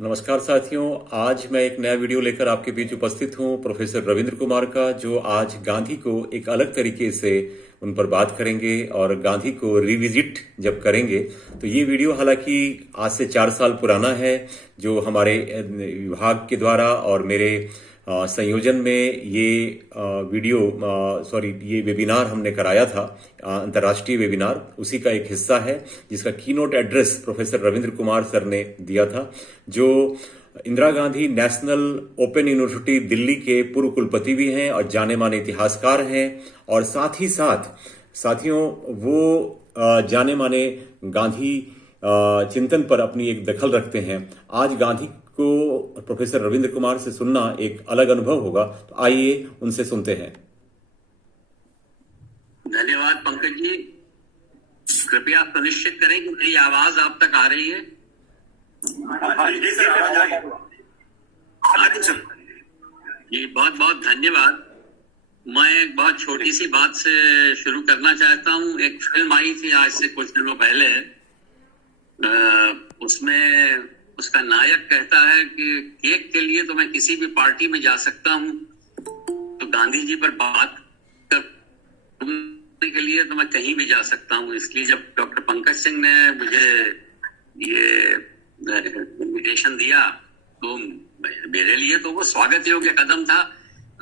नमस्कार साथियों, आज मैं एक नया वीडियो लेकर आपके बीच उपस्थित हूं प्रोफेसर रविंद्र कुमार का, जो आज गांधी को एक अलग तरीके से उन पर बात करेंगे और गांधी को रिविजिट जब करेंगे तो ये वीडियो हालांकि आज से 4 साल पुराना है, जो हमारे विभाग के द्वारा और मेरे संयोजन में ये वेबिनार हमने कराया था, अंतर्राष्ट्रीय वेबिनार, उसी का एक हिस्सा है जिसका keynote address professor Ravindra Kumar sir ने दिया था, जो Indira Gandhi national open university Delhi के पूर्व कुलपति भी हैं और जाने माने इतिहासकार हैं, और साथ ही साथ साथियों वो जाने माने गांधी चिंतन पर अपनी एक दखल रखते हैं। आज गांधी को प्रोफेसर रविंद्र कुमार से सुनना एक अलग अनुभव होगा, तो आइए उनसे सुनते हैं। धन्यवाद पंकज जी। कृपया सुनिश्चित करें कि मेरी आवाज आप तक आ रही है। जी बहुत बहुत धन्यवाद। मैं एक बहुत छोटी सी बात से शुरू करना चाहता हूँ। एक फिल्म आई थी आज से कुछ दिनों पहले, उसमें उसका नायक कहता है कि केक के लिए तो मैं किसी भी पार्टी में जा सकता हूँ, तो गांधी जी पर बात करने के लिए तो मैं कहीं भी जा सकता हूँ। इसलिए जब डॉक्टर पंकज सिंह ने मुझे ये इन्विटेशन दिया तो मेरे लिए तो वो स्वागत योग्य कदम था।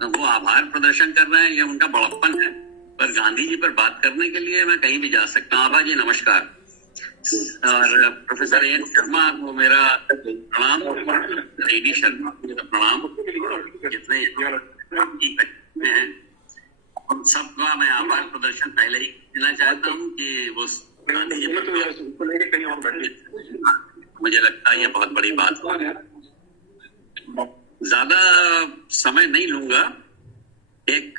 वो आभार प्रदर्शन कर रहे हैं, ये उनका बड़प्पन है, पर गांधी जी पर बात करने के लिए मैं कहीं भी जा सकता हूँ। आभा जी नमस्कार। और प्रोफेसर एन शर्मा को मेरा प्रणाम, रेडी शर्मा को मेरा प्रणाम, जितने हैं उन सबका मैं आभार प्रदर्शन पहले ही देना चाहता हूँ कि वो गांधी जी मुझे लगता है ये बहुत बड़ी बात हो। ज्यादा समय नहीं लूंगा, एक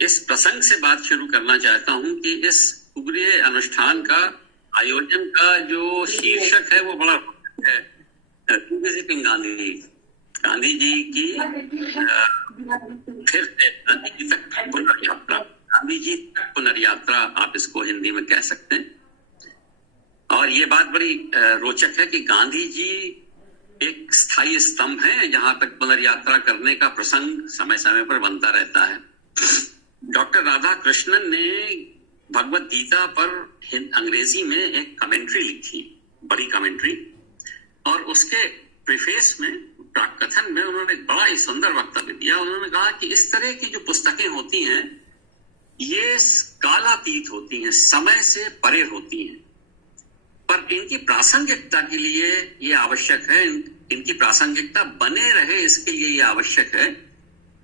इस प्रसंग से बात शुरू करना चाहता हूँ कि इस पूरे अनुष्ठान का आयोजन का जो शीर्षक है वो बड़ा है, रिविजिटिंग गांधी। गांधी जी की फिर से गांधी जी तक पुनर्यात्रा, गांधी जी तक पुनर्यात्रा आप इसको हिंदी में कह सकते हैं। और ये बात बड़ी रोचक है कि गांधी जी एक स्थायी स्तंभ है जहां तक पुनर्यात्रा करने का प्रसंग समय समय पर बनता रहता है। डॉक्टर राधा कृष्णन ने भगवत गीता पर अंग्रेजी में एक कमेंट्री लिखी, बड़ी कमेंट्री, और उसके प्रीफेस में, प्राकथन में उन्होंने बड़ा ही सुंदर वक्तव्य दिया। उन्होंने कहा कि इस तरह की जो पुस्तकें होती हैं ये कालातीत होती हैं, समय से परे होती हैं, पर इनकी प्रासंगिकता के लिए ये आवश्यक है, इनकी प्रासंगिकता बने रहे इसके लिए ये आवश्यक है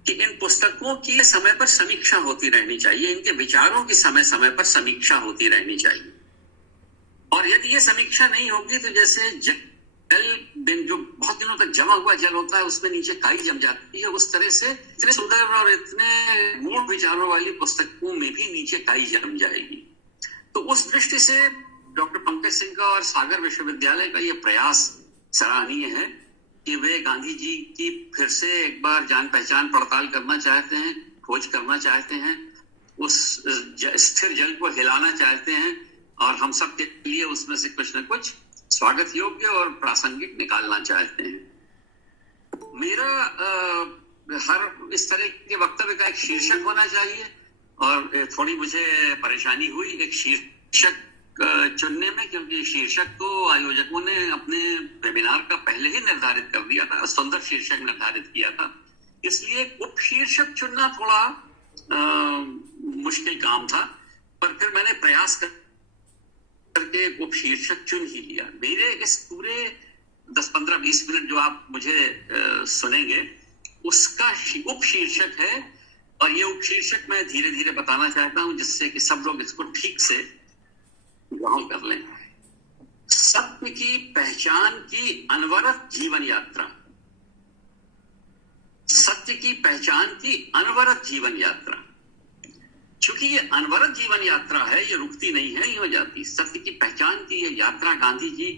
कि इन पुस्तकों की समय पर समीक्षा होती रहनी चाहिए, इनके विचारों की समय समय पर समीक्षा होती रहनी चाहिए। और यदि ये समीक्षा नहीं होगी तो जैसे जल जो बहुत दिनों तक जमा हुआ जल होता है उसमें नीचे काई जम जाती है, उस तरह से इतने सुंदर और इतने मूल विचारों वाली पुस्तकों में भी नीचे काई जम जाएगी। तो उस दृष्टि से डॉक्टर पंकज सिंह का और सागर विश्वविद्यालय का ये प्रयास सराहनीय है कि वे गांधी जी की फिर से एक बार जान पहचान पड़ताल करना चाहते हैं, खोज करना चाहते हैं, उस स्थिर जल को हिलाना चाहते हैं, और हम सब के लिए उसमें से कुछ न कुछ स्वागत योग्य और प्रासंगिक निकालना चाहते हैं। मेरा हर इस तरह के वक्तव्य का एक शीर्षक होना चाहिए, और थोड़ी मुझे परेशानी हुई एक शीर्षक चुनने में, क्योंकि शीर्षक तो आयोजकों ने अपने वेबिनार का पहले ही निर्धारित कर दिया था, सुंदर शीर्षक निर्धारित किया था, इसलिए उप शीर्षक चुनना थोड़ा मुश्किल काम था, पर फिर मैंने प्रयास करके उप शीर्षक चुन ही लिया। मेरे इस पूरे 10-15-20 मिनट जो आप मुझे सुनेंगे उसका उप शीर्षक है, और ये उप शीर्षक मैं धीरे धीरे बताना चाहता हूं जिससे कि सब लोग इसको ठीक से ग्रहण कर लें। सत्य की पहचान की अनवरत जीवन यात्रा। सत्य की पहचान की अनवरत जीवन यात्रा। चूंकि ये अनवरत जीवन यात्रा है, ये रुकती नहीं है, ये हो जाती। सत्य की पहचान की ये यात्रा गांधी जी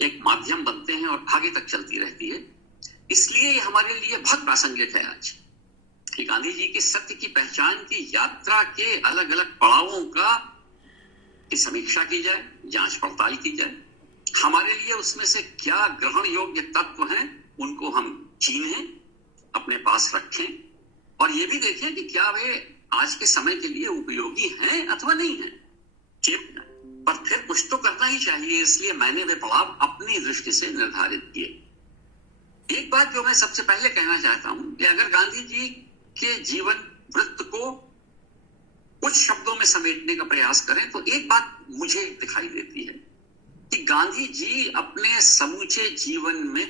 एक माध्यम बनते हैं और आगे तक चलती रहती है। इसलिए ये हमारे लिए बहुत प्रासंगिक है आज कि गांधी जी की सत्य की पहचान की यात्रा के अलग अलग पड़ावों की समीक्षा की जाए, जांच पड़ताल की जाए, हमारे लिए उसमें से क्या ग्रहण योग्य तत्व हैं, उनको हम चीन्हें, अपने पास रखें, और ये भी देखें कि क्या वे आज के समय के लिए उपयोगी हैं अथवा नहीं हैं। पर फिर कुछ तो करना ही चाहिए, इसलिए मैंने वे पड़ाव अपनी दृष्टि से निर्धारित किए। एक बात जो मैं सबसे पहले कहना चाहता हूं कि अगर गांधी जी के जीवन वृत्त को कुछ शब्दों में समेटने का प्रयास करें तो एक बात मुझे दिखाई देती है कि गांधी जी अपने समूचे जीवन में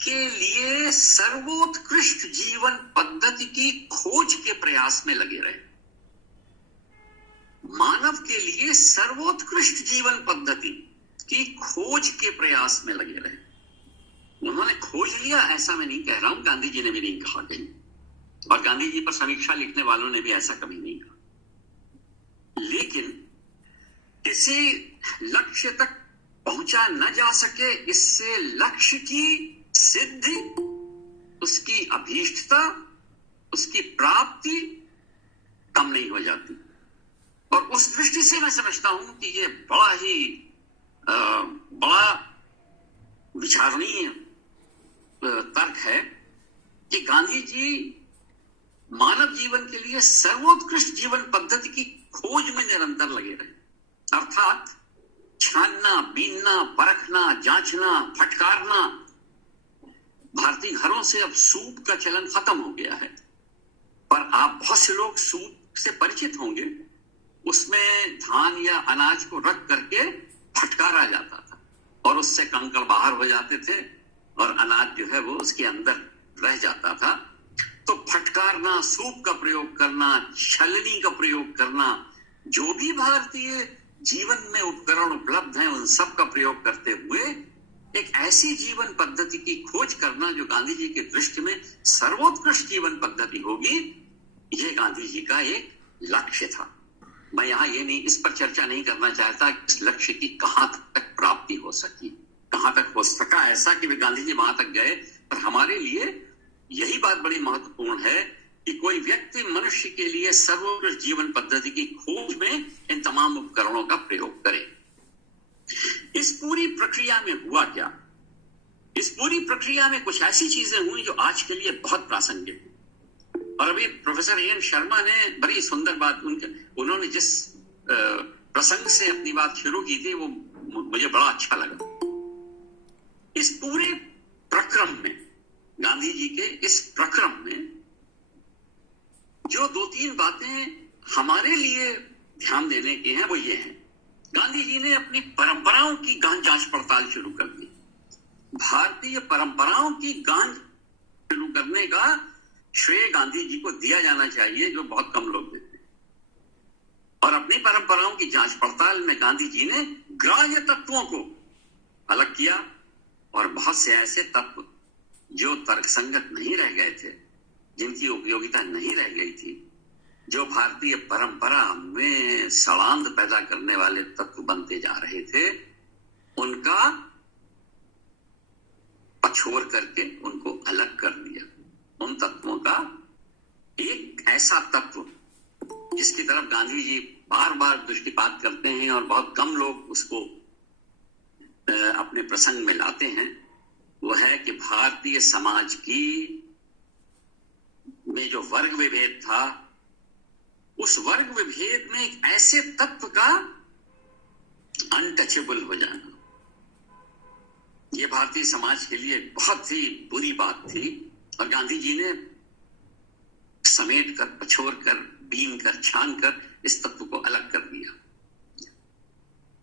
के लिए सर्वोत्कृष्ट जीवन पद्धति की खोज के प्रयास में लगे रहे। मानव के लिए सर्वोत्कृष्ट जीवन पद्धति की खोज के प्रयास में लगे रहे। उन्होंने खोज लिया ऐसा मैं नहीं कह रहा हूं, गांधी जी ने भी नहीं कहा कहीं, और गांधी जी पर समीक्षा लिखने वालों ने भी ऐसा कभी नहीं कहा। लेकिन किसी लक्ष्य तक पहुंचा न जा सके, इससे लक्ष्य की सिद्धि, उसकी अभीष्टता, उसकी प्राप्ति कम नहीं हो जाती। और उस दृष्टि से मैं समझता हूं कि ये बड़ा ही बड़ा विचारणीय तर्क है कि गांधी जी मानव जीवन के लिए सर्वोत्कृष्ट जीवन पद्धति की खोज में निरंतर लगे रहे। अर्थात छानना, बीनना, परखना, जांचना, फटकारना। भारतीय घरों से अब सूप का चलन खत्म हो गया है, पर आप बहुत से लोग सूप से परिचित होंगे। उसमें धान या अनाज को रख करके फटकारा जाता था और उससे कंकड़ बाहर हो जाते थे और अनाज जो है वो उसके अंदर रह जाता था। तो फटकारना, सूप का प्रयोग करना, छलनी का प्रयोग करना, जो भी भारतीय जीवन में उपकरण उपलब्ध हैं उन सब का प्रयोग करते हुए एक ऐसी जीवन पद्धति की खोज करना जो गांधी जी की दृष्टि में सर्वोत्कृष्ट जीवन पद्धति होगी, ये गांधी जी का एक लक्ष्य था। मैं यहां ये नहीं, इस पर चर्चा नहीं करना चाहता कि इस लक्ष्य की कहां तक प्राप्ति हो सकी, कहां तक हो सका ऐसा कि वे गांधी जी वहां तक गए। पर हमारे लिए यही बात बड़ी महत्वपूर्ण है कि कोई व्यक्ति मनुष्य के लिए सर्वोत्कृष्ट जीवन पद्धति की खोज में इन तमाम उपकरणों का प्रयोग करे। इस पूरी प्रक्रिया में हुआ क्या? इस पूरी प्रक्रिया में कुछ ऐसी चीजें हुई जो आज के लिए बहुत प्रासंगिक। और अभी प्रोफेसर एन शर्मा ने बड़ी सुंदर बात, उन्होंने जिस प्रसंग से अपनी बात शुरू की थी वो मुझे बड़ा अच्छा लगा। इस पूरे प्रक्रम में, गांधी जी के इस प्रक्रम में जो दो तीन बातें हमारे लिए ध्यान देने की हैं वो ये हैं। गांधी जी ने अपनी परंपराओं की गहन जांच पड़ताल शुरू कर दी। भारतीय परंपराओं की गहन शुरू करने का श्रेय गांधी जी को दिया जाना चाहिए, जो बहुत कम लोग देते हैं। और अपनी परंपराओं की जांच पड़ताल में गांधी जी ने ग्राह्य तत्वों को अलग किया और बहुत से ऐसे तत्व जो तर्कसंगत नहीं रह गए थे, जिनकी उपयोगिता नहीं रह गई थी, जो भारतीय परंपरा में सड़ांध पैदा करने वाले तत्व बनते जा रहे थे, उनका पछोर करके उनको अलग कर दिया। उन तत्वों का एक ऐसा तत्व जिसकी तरफ गांधी जी बार बार दृष्टिपात करते हैं और बहुत कम लोग उसको अपने प्रसंग में लाते हैं, वो है कि भारतीय समाज की में जो वर्ग विभेद था, उस वर्ग विभेद में एक ऐसे तत्व का अनटचेबल हो जाना, ये भारतीय समाज के लिए बहुत ही बुरी बात थी। और गांधी जी ने समेट कर, पछोर कर, बीन कर, छान कर इस तत्व को अलग कर दिया।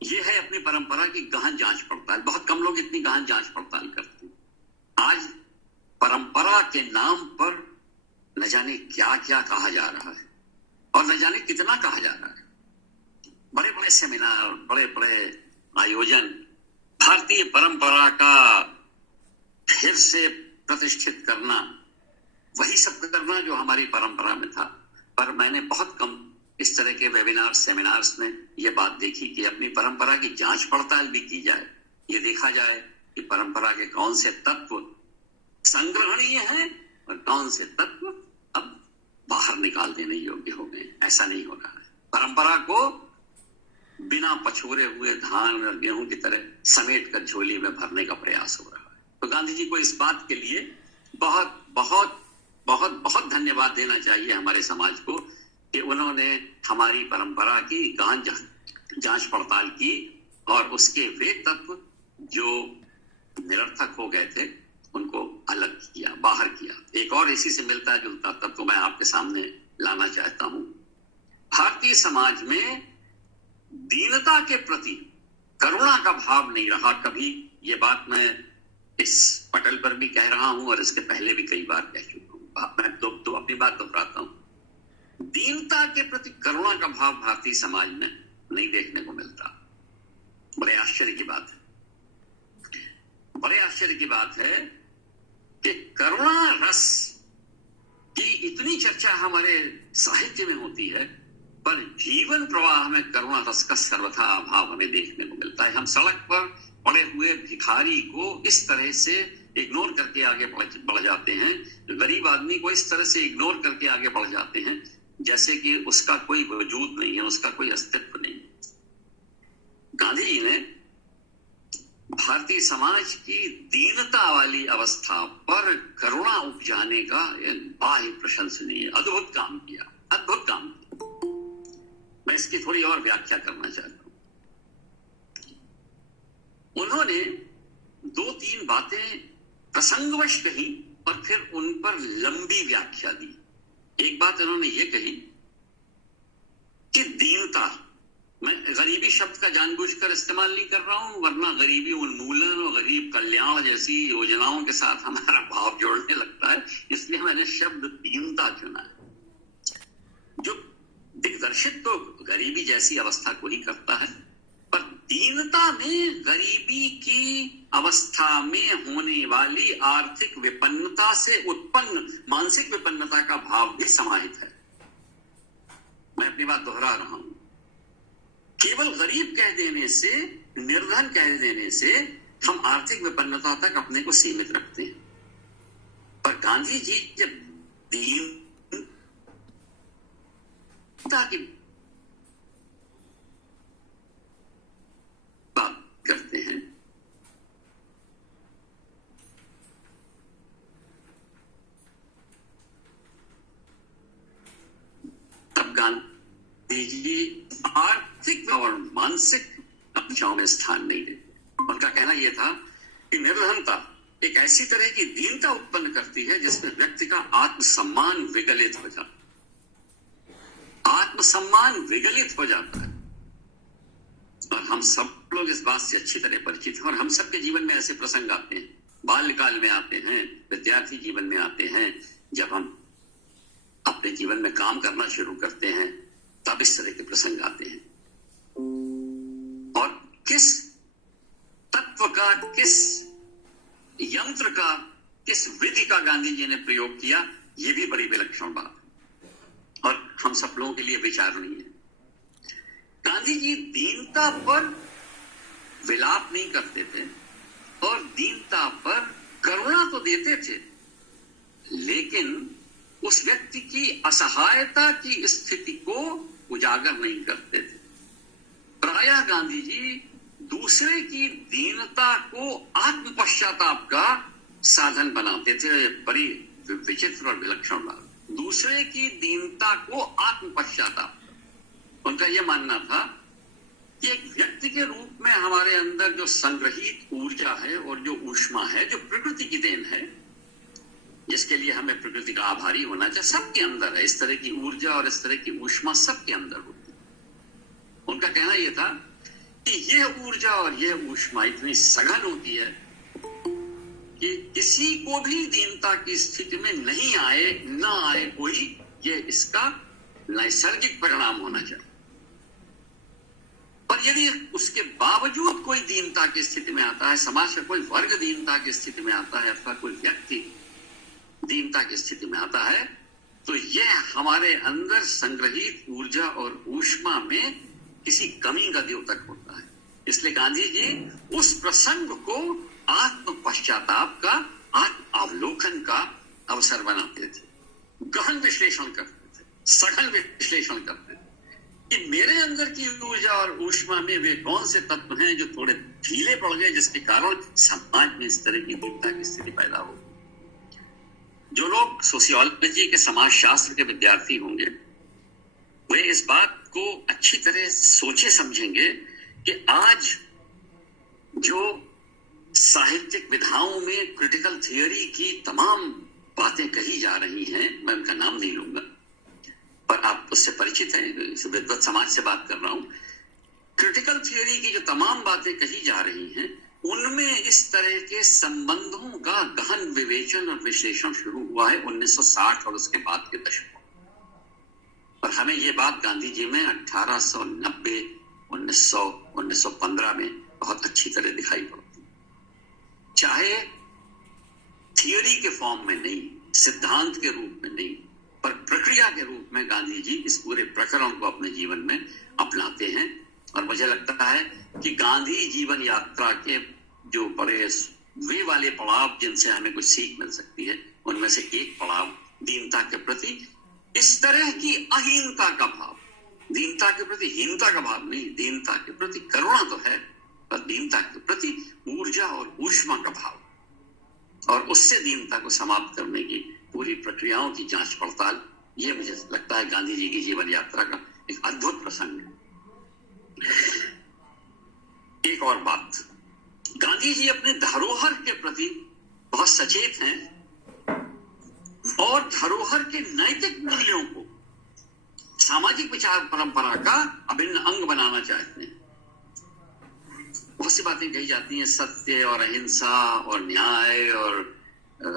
यह है अपनी परंपरा की गहन जांच पड़ताल। बहुत कम लोग इतनी गहन जांच पड़ताल करते हैं। आज परंपरा के नाम पर न जाने क्या क्या कहा जा रहा है और न जाने कितना कहा जा रहा है। बड़े बड़े सेमिनार, बड़े बड़े आयोजन, भारतीय परंपरा का फिर से प्रतिष्ठित करना, वही सब करना जो हमारी परंपरा में था। पर मैंने बहुत कम इस तरह के वेबिनार, सेमिनार्स में ये बात देखी कि अपनी परंपरा की जांच पड़ताल भी की जाए, ये देखा जाए कि परंपरा के कौन से तत्व संग्रहणीय हैं और कौन से तत्व अब बाहर निकाल देने योग्य हो गए। ऐसा नहीं हो रहा है। परंपरा को बिना पछोरे हुए धान और गेहूं की तरह समेट कर झोली में भरने का प्रयास हो रहा है। तो गांधी जी को इस बात के लिए बहुत बहुत बहुत बहुत धन्यवाद देना चाहिए हमारे समाज को कि उन्होंने हमारी परंपरा की गहन जांच पड़ताल की और उसके वे तत्व जो निरर्थक हो गए थे उनको अलग किया, बाहर किया। एक और इसी से मिलता जुलता तत्व मैं आपके सामने लाना चाहता हूं। भारतीय समाज में दीनता के प्रति करुणा का भाव नहीं रहा कभी। ये बात मैं इस पटल पर भी कह रहा हूं और इसके पहले भी कई बार कह चुका हूं। मैं तो अपनी बात दोहराता हूं। दीनता के प्रति करुणा का भाव भारतीय समाज में नहीं देखने को मिलता। बड़े आश्चर्य की बात है, बड़े आश्चर्य की बात है कि करुणा रस की इतनी चर्चा हमारे साहित्य में होती है, पर जीवन प्रवाह में करुणा रस का सर्वथा अभाव हमें देखने को मिलता है। हम सड़क पर पड़े हुए भिखारी को इस तरह से इग्नोर करके आगे बढ़ जाते हैं, गरीब आदमी को इस तरह से इग्नोर करके आगे बढ़ जाते हैं जैसे कि उसका कोई वजूद नहीं है, उसका कोई अस्तित्व नहीं। गांधी जी ने भारतीय समाज की दीनता वाली अवस्था पर करुणा उपजाने का एक बाह्य प्रशंसनीय अद्भुत काम किया, अद्भुत काम किया। मैं इसकी थोड़ी और व्याख्या करना चाहता हूं। उन्होंने 2-3 बातें प्रसंगवश कही और फिर उन पर लंबी व्याख्या दी। एक बात उन्होंने ये कही कि दीनता, मैं गरीबी शब्द का जानबूझकर इस्तेमाल नहीं कर रहा हूं, वरना गरीबी उन्मूलन और गरीब कल्याण जैसी योजनाओं के साथ हमारा भाव जोड़ने लगता है, इसलिए मैंने शब्द दीनता चुना है। जो दिग्दर्शित तो गरीबी जैसी अवस्था को ही करता है, पर दीनता में गरीबी की अवस्था में होने वाली आर्थिक विपन्नता से उत्पन्न मानसिक विपन्नता का भाव भी समाहित है। मैं अपनी बात दोहरा रहा हूं। केवल गरीब कह देने से, निर्धन कह देने से हम आर्थिक विपन्नता तक अपने को सीमित रखते हैं, पर गांधी जी जब दीनता की बात करते हैं तब गांधी जी आर्थिक और मानसिक अपेक्षाओं में स्थान नहीं देते। उनका कहना यह था कि निर्धनता एक ऐसी तरह की दीनता उत्पन्न करती है जिसमें व्यक्ति का आत्मसम्मान विगलित हो जाता है, आत्मसम्मान विगलित हो जाता है। और हम सब लोग इस बात से अच्छी तरह परिचित हैं और हम सबके जीवन में ऐसे प्रसंग आते हैं, बाल्यकाल में आते हैं, विद्यार्थी जीवन में आते हैं, जब हम अपने जीवन में काम करना शुरू करते हैं तब इस तरह के प्रसंग आते हैं। और किस तत्व का, किस यंत्र का, किस विधि का गांधी जी ने प्रयोग किया, यह भी बड़ी विलक्षण बात है और हम सब लोगों के लिए विचारणीय है। गांधी जी दीनता पर विलाप नहीं करते थे और दीनता पर करुणा तो देते थे, लेकिन उस व्यक्ति की असहायता की स्थिति को उजागर नहीं करते थे। प्रायः गांधी जी दूसरे की दीनता को आत्म पश्चाताप का साधन बनाते थे। बड़ी विचित्र और विलक्षण बात, दूसरे की दीनता को आत्म पश्चाताप। उनका यह मानना था कि एक व्यक्ति के रूप में हमारे अंदर जो संग्रहित ऊर्जा है और जो ऊष्मा है, जो प्रकृति की देन है, जिसके लिए हमें प्रकृति का आभारी होना चाहिए, सबके अंदर है। इस तरह की ऊर्जा और इस तरह की ऊष्मा सबके अंदर होती है। उनका कहना यह था कि यह ऊर्जा और यह ऊष्मा इतनी सघन होती है कि किसी को भी दीनता की स्थिति में नहीं आए, ना आए कोई, यह इसका नैसर्गिक परिणाम होना चाहिए। पर यदि उसके बावजूद कोई दीनता की स्थिति में आता है, समाज का कोई वर्ग दीनता की स्थिति में आता है अथवा कोई व्यक्ति दीनता की स्थिति में आता है, तो यह हमारे अंदर संग्रहित ऊर्जा और ऊष्मा में किसी कमी का द्योतक होता है। इसलिए गांधी जी उस प्रसंग को आत्म पश्चाताप का, आत्म अवलोकन का अवसर बनाते थे, गहन विश्लेषण करते थे, सघन विश्लेषण करते थे। कि मेरे अंदर की ऊर्जा और ऊष्मा में वे कौन से तत्व हैं जो थोड़े ढीले पड़ गए, जिसके कारण समाज में इस तरह की दीनता की स्थिति पैदा हो। जो लोग सोशियोलॉजी के समाज शास्त्र के विद्यार्थी होंगे वे इस बात को अच्छी तरह सोचे समझेंगे कि आज जो साहित्यिक विधाओं में क्रिटिकल थियोरी की तमाम बातें कही जा रही हैं, मैं उनका नाम नहीं लूंगा, पर आप उससे परिचित हैं, विद्वत समाज से बात कर रहा हूं। क्रिटिकल थियोरी की जो तमाम बातें कही जा रही हैं, उनमें इस तरह के संबंधों का गहन विवेचन और विश्लेषण शुरू हुआ है 1960 और उसके बाद के दशकों। और हमें ये बात गांधी जी में 1890, 1915 में बहुत अच्छी तरह दिखाई पड़ती, चाहे थियोरी के फॉर्म में नहीं, सिद्धांत के रूप में नहीं, पर प्रक्रिया के रूप में गांधी जी इस पूरे प्रकरण को अपने जीवन में अपनाते हैं। और मुझे लगता है कि गांधी जीवन यात्रा के जो बड़े वे वाले पड़ाव जिनसे हमें कुछ सीख मिल सकती है, उनमें से एक पड़ाव दीनता के प्रति इस तरह की अहीनता का भाव, दीनता के प्रति हीनता का भाव नहीं, दीनता के प्रति करुणा तो है, पर दीनता के प्रति ऊर्जा और ऊष्मा का भाव, और उससे दीनता को समाप्त करने की पूरी प्रक्रियाओं की जांच पड़ताल, ये मुझे लगता है गांधी जी की जीवन यात्रा का एक अद्भुत प्रसंग है। एक और बात, गांधी जी अपने धरोहर के प्रति बहुत सचेत हैं और धरोहर के नैतिक मूल्यों को सामाजिक विचार परंपरा का अभिन्न अंग बनाना चाहते हैं। बहुत सी बातें कही जाती हैं, सत्य और अहिंसा और न्याय और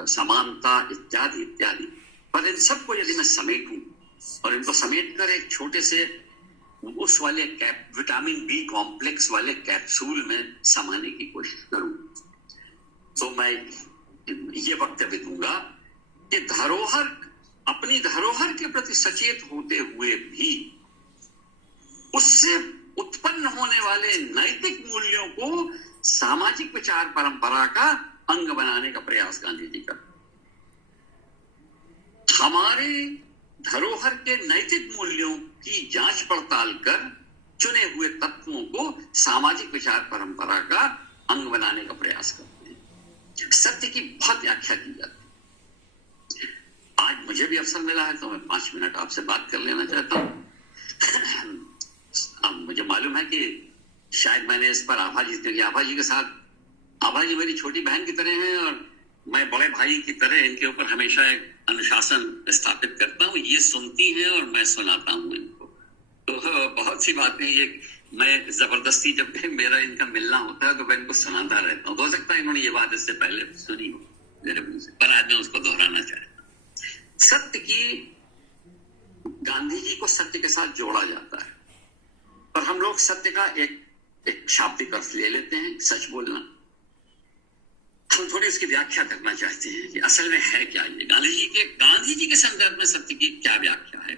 समानता इत्यादि इत्यादि, पर इन सबको यदि मैं समेटूं और इनको समेटकर एक छोटे से उस वाले विटामिन बी कॉम्प्लेक्स वाले कैप्सूल में समाने की कोशिश करूं, तो मैं ये वक्तव्य दूंगा कि धरोहर, अपनी धरोहर के प्रति सचेत होते हुए भी उससे उत्पन्न होने वाले नैतिक मूल्यों को सामाजिक विचार परंपरा का अंग बनाने का प्रयास गांधी जी का। हमारे धरोहर के नैतिक मूल्यों की जांच पड़ताल कर चुने हुए तत्वों को सामाजिक विचार परंपरा का अंग बनाने का प्रयास करते हैं। सत्य की बहुत व्याख्या की जाती है। आज मुझे भी अवसर मिला है तो मैं 5 मिनट आपसे बात कर लेना चाहता हूं। अब मुझे मालूम है कि शायद मैंने इस पर आभा जी के साथ, आभा जी मेरी छोटी बहन की तरह हैं और मैं बड़े भाई की तरह इनके ऊपर हमेशा एक अनुशासन स्थापित करता हूँ। ये सुनती हैं और मैं सुनाता हूँ इनको, तो बहुत सी बातें ये मैं जबरदस्ती जब भी मेरा इनका मिलना होता है तो मैं इनको सुनाता रहता हूँ। हो सकता है इन्होंने ये बात इससे पहले सुनी हो मेरे मुंह से, पर आज मैं उसको दोहराना चाहता हूँ। सत्य की, गांधी जी को सत्य के साथ जोड़ा जाता है, पर हम लोग सत्य का एक शाब्दिक अर्थ ले लेते हैं, सच बोलना। हम थोड़ी इसकी व्याख्या करना चाहते हैं कि असल में है क्या ये, गांधी जी के संदर्भ में सत्य की क्या व्याख्या है,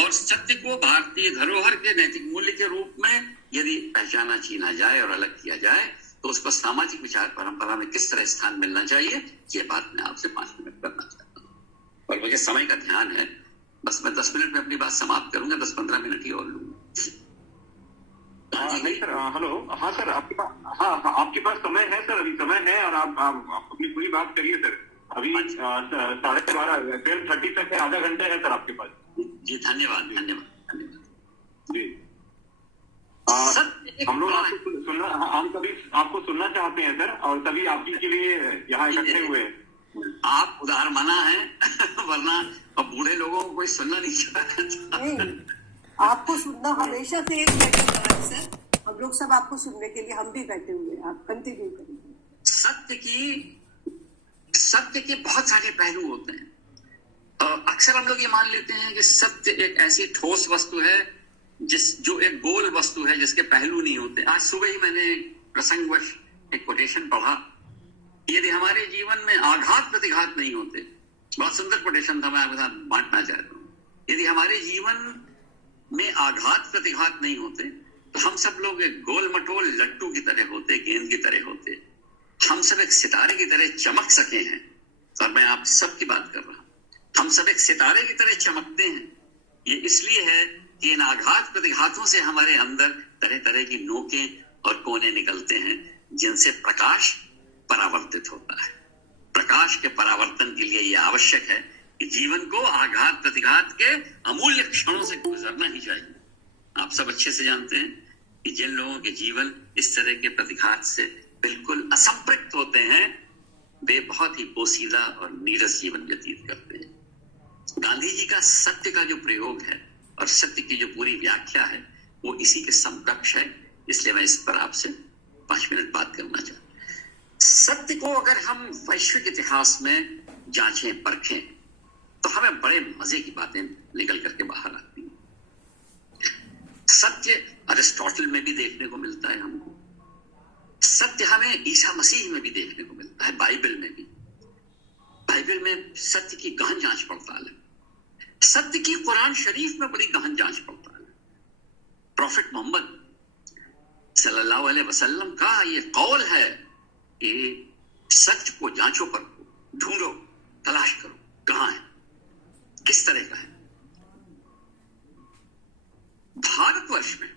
और सत्य को भारतीय धरोहर के नैतिक मूल्य के रूप में यदि पहचाना, चीना जाए और अलग किया जाए तो उसको सामाजिक विचार परंपरा में किस तरह स्थान मिलना चाहिए, ये बात मैं आपसे 5 मिनट करना चाहता हूँ। और मुझे समय का ध्यान है, बस मैं 10 मिनट में अपनी बात समाप्त करूंगा, 10-15 मिनट ही और लूंगा। नहीं सर, हेलो, हाँ सर, आपके पास, हाँ आपके पास समय है सर, अभी समय है और आप अपनी पूरी बात करिए सर। अभी 12:30, 12:30 तक है, आधा घंटा है सर आपके पास। जी धन्यवाद धन्यवाद धन्यवाद जी। हम लोग हम सभी आपको सुनना चाहते हैं सर, और सभी आपके के लिए यहाँ इकट्ठे हुए हैं। आप उदार मना है वरना अब बूढ़े लोगों को कोई सुनना नहीं चाहता। आपको सुनना हमेशा से एक बैठे हुआ है सर, हम लोग सब आपको सुनने के लिए हम भी बैठे हुए हैं, आप कंटिन्यू करिए। सत्य के बहुत सारे पहलू होते हैं। अक्सर हम लोग ये मान लेते हैं कि सत्य एक ऐसी ठोस वस्तु है जो एक गोल वस्तु है जिसके पहलू नहीं होते। आज सुबह ही मैंने प्रसंगवश एक कोटेशन पढ़ा, यदि हमारे जीवन में आघात प्रतिघात नहीं होते, बहुत सुंदर कोटेशन था, मैं आपके साथ बांटना चाहता हूँ। यदि हमारे जीवन में आघात प्रतिघात नहीं होते तो हम सब लोग एक गोल मटोल लट्टू की तरह होते, गेंद की तरह होते, हम सब एक सितारे की तरह चमक सके हैं। और मैं आप सब की बात कर रहा हूं, हम सब एक सितारे की तरह चमकते हैं। ये इसलिए है कि इन आघात प्रतिघातों से हमारे अंदर तरह तरह की नोकें और कोने निकलते हैं, जिनसे प्रकाश परावर्तित होता है। प्रकाश के परावर्तन के लिए यह आवश्यक है कि जीवन को आघात प्रतिघात के अमूल्य क्षणों से गुजरना ही चाहिए। आप सब अच्छे से जानते हैं कि जिन लोगों के जीवन इस तरह के प्रतिघात से बिल्कुल असंपृक्त होते हैं, वे बहुत ही पोसीदा और नीरस जीवन व्यतीत करते हैं। गांधी जी का सत्य का जो प्रयोग है और सत्य की जो पूरी व्याख्या है, वो इसी के समकक्ष है। इसलिए मैं इस पर आपसे 5 मिनट बात करना चाहता हूं। सत्य को अगर हम वैश्विक इतिहास में जांचें परखें तो हमें बड़े मजे की बातें निकल करके बाहर आती हैं। सत्य अरिस्टोटल में भी देखने को मिलता है हमको, सत्य हमें ईसा मसीह में भी देखने को मिलता है, बाइबल में भी। बाइबल में सत्य की गहन जांच पड़ताल है, सत्य की कुरान शरीफ में बड़ी गहन जांच पड़ताल है। प्रॉफिट मोहम्मद सल्लल्लाहु अलैहि वसल्लम का ये कौल है कि सच को जांचो, पर ढूंढो, तलाश करो, कहां है, किस तरह का है। भारतवर्ष में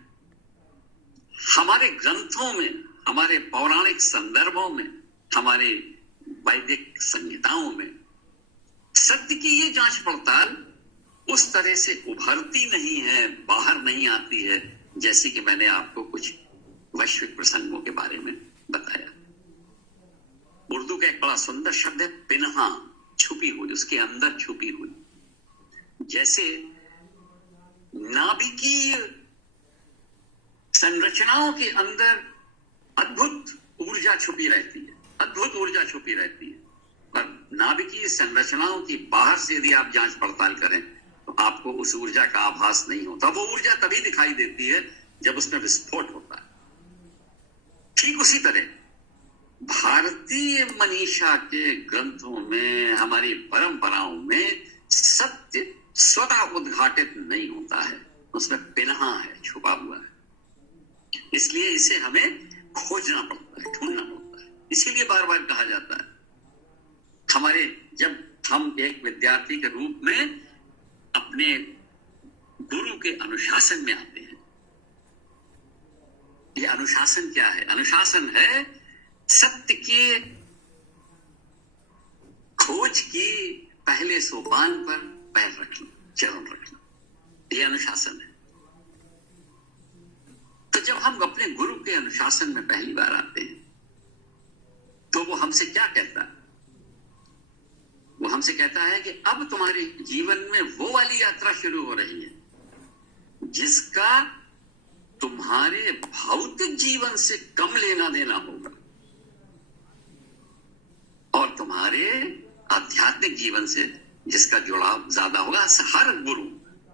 हमारे ग्रंथों में, हमारे पौराणिक संदर्भों में, हमारे वैदिक संहिताओं में सत्य की ये जांच पड़ताल उस तरह से उभरती नहीं है, बाहर नहीं आती है, जैसे कि मैंने आपको कुछ वैश्विक प्रसंगों के बारे में बताया। उर्दू का एक बड़ा सुंदर शब्द है पिन्हा, छुपी हुई, उसके अंदर छुपी हुई। जैसे नाभिकीय संरचनाओं के अंदर अद्भुत ऊर्जा छुपी रहती है, अद्भुत ऊर्जा छुपी रहती है, पर नाभिकीय संरचनाओं की बाहर से यदि आप जांच पड़ताल करें तो आपको उस ऊर्जा का आभास नहीं होता। वो ऊर्जा तभी दिखाई देती है जब उसमें विस्फोट होता है। ठीक उसी तरह भारतीय मनीषा के ग्रंथों में, हमारी परंपराओं में सत्य स्वतः उद्घाटित नहीं होता है, उसमें पिन्हा है, छुपा हुआ है। इसलिए इसे हमें खोजना पड़ता है, ढूंढना पड़ता है। इसीलिए बार बार कहा जाता है, जब हम एक विद्यार्थी के रूप में अपने गुरु के अनुशासन में आते हैं। ये अनुशासन क्या है? अनुशासन है सत्य के खोज की पहले सोपान पर पैर रखना, चरण रखना, ये अनुशासन है। तो जब हम अपने गुरु के अनुशासन में पहली बार आते हैं तो वो हमसे क्या कहता है? वो हमसे कहता है कि अब तुम्हारे जीवन में वो वाली यात्रा शुरू हो रही है जिसका तुम्हारे भौतिक जीवन से कम लेना देना होगा और तुम्हारे आध्यात्मिक जीवन से जिसका जुड़ाव ज्यादा होगा। हर गुरु,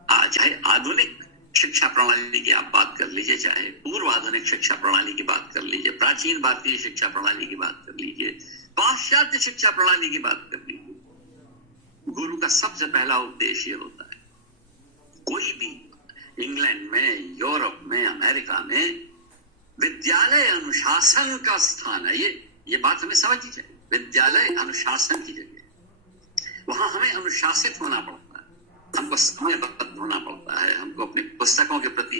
चाहे आधुनिक शिक्षा प्रणाली की आप बात कर लीजिए, चाहे पूर्व आधुनिक शिक्षा प्रणाली की बात कर लीजिए, प्राचीन भारतीय शिक्षा प्रणाली की बात कर लीजिए, पाश्चात्य शिक्षा प्रणाली की बात कर लीजिए, गुरु का सबसे पहला उपदेश ये होता है, कोई भी इंग्लैंड में, यूरोप में, अमेरिका में विद्यालय अनुशासन का स्थान है। ये बात हमें समझनी चाहिए। विद्यालय अनुशासन की जगह, वहां हमें अनुशासित होना पड़ता है, हमको समयबद्ध होना पड़ता है, हमको अपनी पुस्तकों के प्रति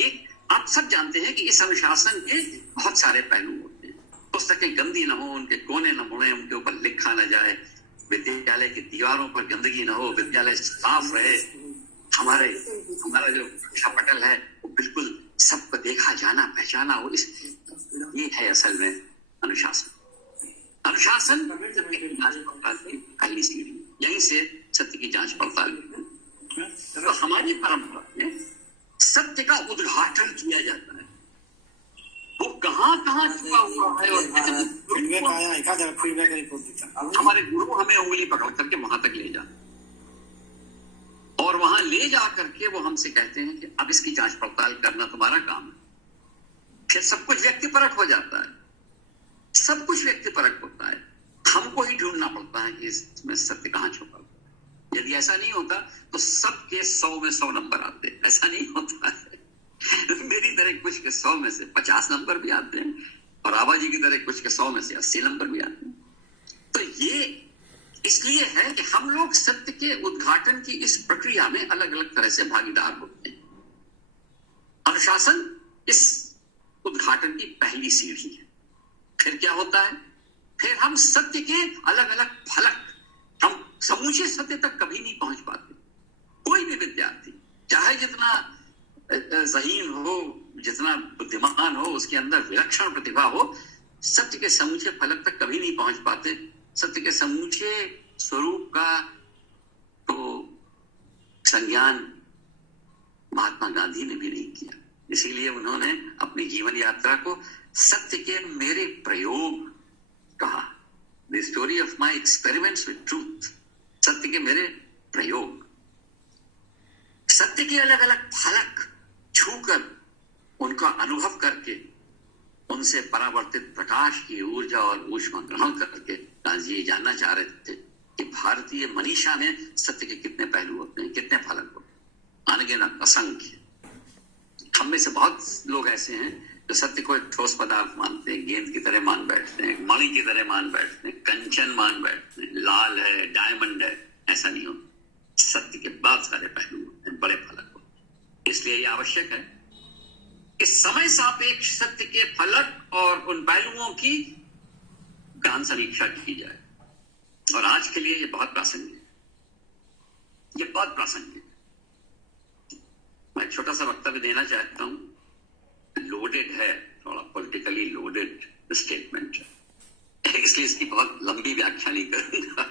एक, आप सब जानते हैं कि इस अनुशासन के बहुत सारे पहलू होते हैं। पुस्तकें गंदी ना हो, उनके कोने न मुड़े, उनके ऊपर लिखा ना जाए, विद्यालय की दीवारों पर गंदगी ना हो, विद्यालय साफ रहे, हमारा जो शिक्षा पटल है वो बिल्कुल सबको देखा जाना, पहचाना हो। ये है असल में अनुशासन। अनुशासन पहली सीढ़ी, यहीं से सत्य की जांच पड़ताल। तो हमारी परंपरा में सत्य का उद्घाटन किया जाता है, वो कहां कहां छुपा हुआ है। हमारे गुरु हमें उंगली पकड़ करके वहां तक ले जाते और वहां ले जा करके वो हमसे कहते हैं कि अब इसकी जांच पड़ताल करना तुम्हारा काम है। फिर सब कुछ व्यक्तिपरक हो जाता है, सब कुछ व्यक्तिपरक होता है, हमको ही ढूंढना पड़ता है कि इसमें सत्य कहां छुपा है। यदि ऐसा नहीं होता तो सबके 100 में 100 नंबर आते, ऐसा नहीं होता है। मेरी तरह कुछ के 100 में से 50 नंबर भी आते हैं और आबा जी की तरह कुछ के 100 में से 80 नंबर भी आते हैं। तो ये इसलिए है कि हम लोग सत्य के उद्घाटन की इस प्रक्रिया में अलग अलग तरह से भागीदार होते हैं। अनुशासन इस उद्घाटन की पहली सीढ़ी है। फिर क्या होता है? फिर हम सत्य के अलग अलग फलक, हम समूचे सत्य तक कभी नहीं पहुंच पाते। कोई भी विद्यार्थी चाहे जितना ज़हीन हो, जितना बुद्धिमान हो, उसके अंदर विलक्षण प्रतिभा हो, सत्य के समूचे फलक तक कभी नहीं पहुंच पाते। सत्य के समूचे स्वरूप का तो संज्ञान महात्मा गांधी ने भी नहीं किया। इसीलिए उन्होंने अपनी जीवन यात्रा को सत्य के मेरे प्रयोग कहा। The story of my experiments with truth. सत्य के मेरे प्रयोग, सत्य के अलग अलग फलक छूकर, उनका अनुभव करके, उनसे परावर्तित प्रकाश की ऊर्जा और ऊष्मा ग्रहण करके गांधी जी जानना चाह रहे थे कि भारतीय मनीषा में सत्य के कितने पहलू होते हैं, कितने फलक होते हैं, अनगिनत, असंख्य। हम में से बहुत लोग ऐसे हैं जो सत्य को एक ठोस पदार्थ मानते हैं, गेंद की तरह मान बैठते हैं, मणि की तरह मान बैठते हैं, कंचन मान बैठते हैं, लाल है, डायमंड है। ऐसा नहीं होता। सत्य के बहुत सारे पहलू होते हैं, बड़े फलक होते हैं। इसलिए यह आवश्यक है कि समय सापेक्ष सत्य के फलक और उन पहलुओं की गहन समीक्षा की जाए। और आज के लिए ये बहुत प्रासंगिक है, ये बहुत प्रासंगिक है। मैं छोटा सा वक्तव्य देना चाहता हूं। लोडेड है, थोड़ा पॉलिटिकली लोडेड स्टेटमेंट है, इसलिए इसकी बहुत लंबी व्याख्या नहीं करूंगा,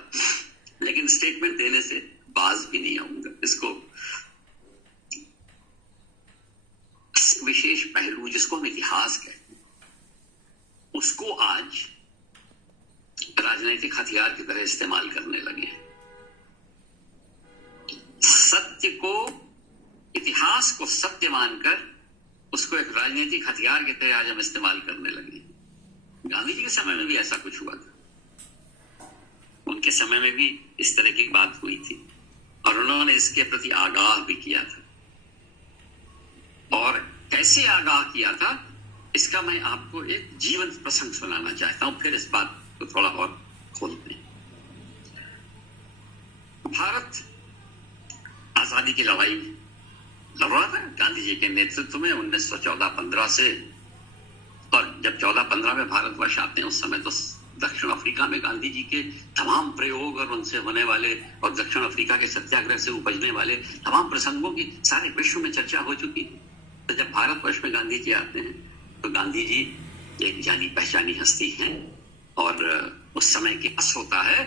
लेकिन स्टेटमेंट देने से बाज भी नहीं आऊंगा। इसको विशेष पहलू जिसको हम इतिहास कहते हैं, उसको आज राजनीतिक हथियार की तरह इस्तेमाल करने लगे हैं। सत्य को, इतिहास को सत्य मानकर उसको एक राजनीतिक हथियार की तरह आज हम इस्तेमाल करने लगे। गांधी जी के समय में भी ऐसा कुछ हुआ था। उनके समय में भी इस तरह की बात हुई थी और उन्होंने इसके प्रति आगाह भी किया था। और कैसे आगाह किया था, इसका मैं आपको एक जीवंत प्रसंग सुनाना चाहता हूं, फिर इस बात को थोड़ा और खोलते हैं। भारत आजादी की लड़ाई लड़ रहा था गांधी जी के नेतृत्व में 1914-15 से। और जब 14-15 में भारतवर्ष आते हैं, उस समय तो दक्षिण अफ्रीका में गांधी जी के तमाम प्रयोग और उनसे होने वाले और दक्षिण अफ्रीका के सत्याग्रह से उपजने वाले तमाम प्रसंगों की सारे विश्व में चर्चा हो चुकी थी। तो जब भारतवर्ष में गांधी जी आते हैं तो गांधी जी एक जानी पहचानी हस्ती हैं। और उस समय के पास होता है,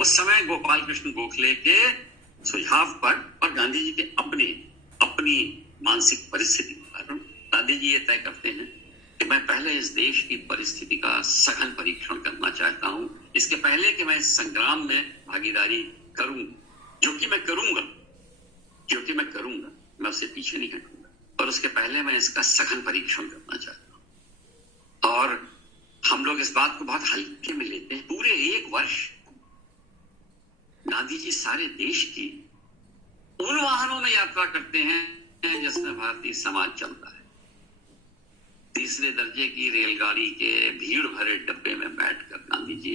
उस समय गोपाल कृष्ण गोखले के सुझाव पर और गांधी जी के अपनी मानसिक परिस्थिति पर गांधी जी ये तय करते हैं कि मैं पहले इस देश की परिस्थिति का सघन परीक्षण करना चाहता हूं। इसके पहले कि मैं इस संग्राम में भागीदारी करूं, जो कि मैं करूंगा, मैं उससे पीछे नहीं हटूंगा, और उसके पहले मैं इसका सघन परीक्षण करना चाहता हूं। और हम लोग इस बात को बहुत हल्के में लेते हैं। पूरे एक वर्ष गांधी जी सारे देश की उन वाहनों में यात्रा करते हैं जिसमें भारतीय समाज चलता है। तीसरे दर्जे की रेलगाड़ी के भीड़ भरे डब्बे में बैठकर गांधी जी,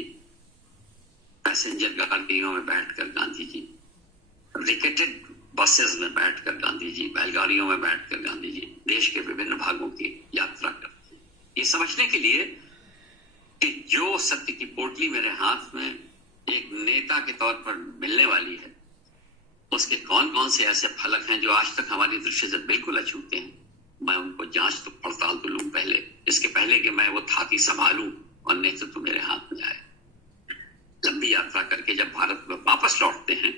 पैसेंजर गाड़ियों में बैठकर गांधी जी, रिकेटेड बसेस में बैठकर गांधी जी, बैलगाड़ियों में बैठकर गांधी जी देश के विभिन्न भागों की यात्रा करते हैं, ये समझने के लिए कि जो सत्य की पोटली मेरे हाथ में एक नेता के तौर पर मिलने वाली है, उसके कौन कौन से ऐसे फलक हैं जो आज तक हमारी दृष्टि से बिल्कुल अछूते हैं। मैं उनको जांच तो पड़ताल तो लूं पहले, इसके पहले कि मैं वो थाती संभालूं और नेतृत्व मेरे हाथ में आए। लंबी यात्रा करके जब भारत में वापस लौटते हैं,